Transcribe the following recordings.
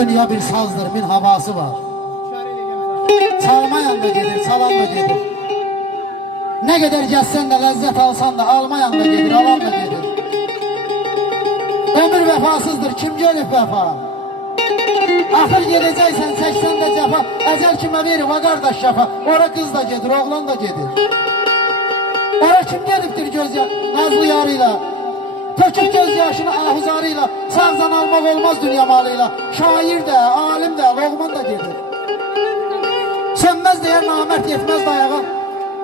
dünya bir sazdır, bir havası var. Çalmayan da gelir, çalan da gelir. Ne kadar gezsen de, lezzet alsan da, almayan da gelir, alan da gelir. Ömür vefasızdır, kim görüp vefa? Ahır geleceksen, çeksen de cefa. Ecel kime verir, va kardeş şafa. Ora kız da gelir, oğlan da gelir. Ora kim geliptir nazlı yarıyla? Tökür göz yaşını ahuzarıyla. Sağdan almak olmaz dünya malıyla. Şair de, alim de, loğman da gelir. Sönmez değer namert, yetmez dayağa.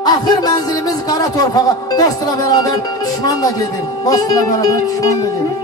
Ahır menzilimiz kara torpağa. Dostla beraber düşman da gelir. Dostla beraber düşman da gelir.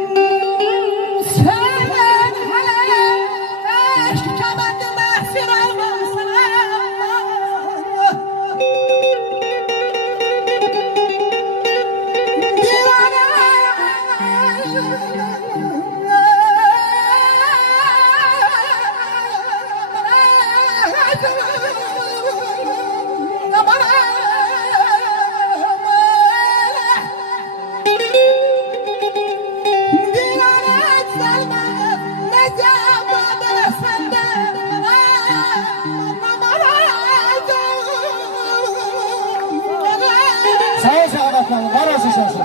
Sağ ol Saadatlanım, var olsun sensin.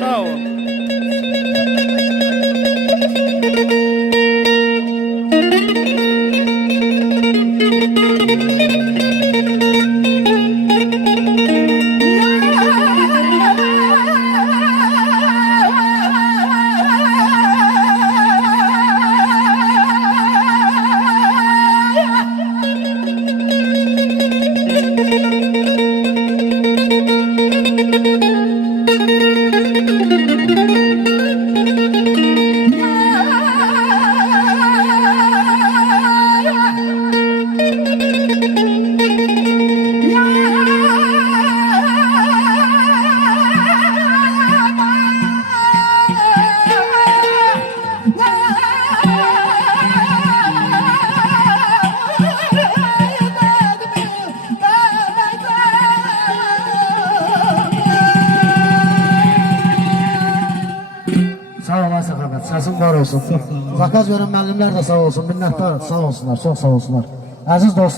Sağ ol. Sağ olasın Ahmet, sesin var olsun. Zakaz veren müəllimlər də sağ olsun, minnəttar, sağ olsunlar, çox sağ olsunlar. Əziz dostlar.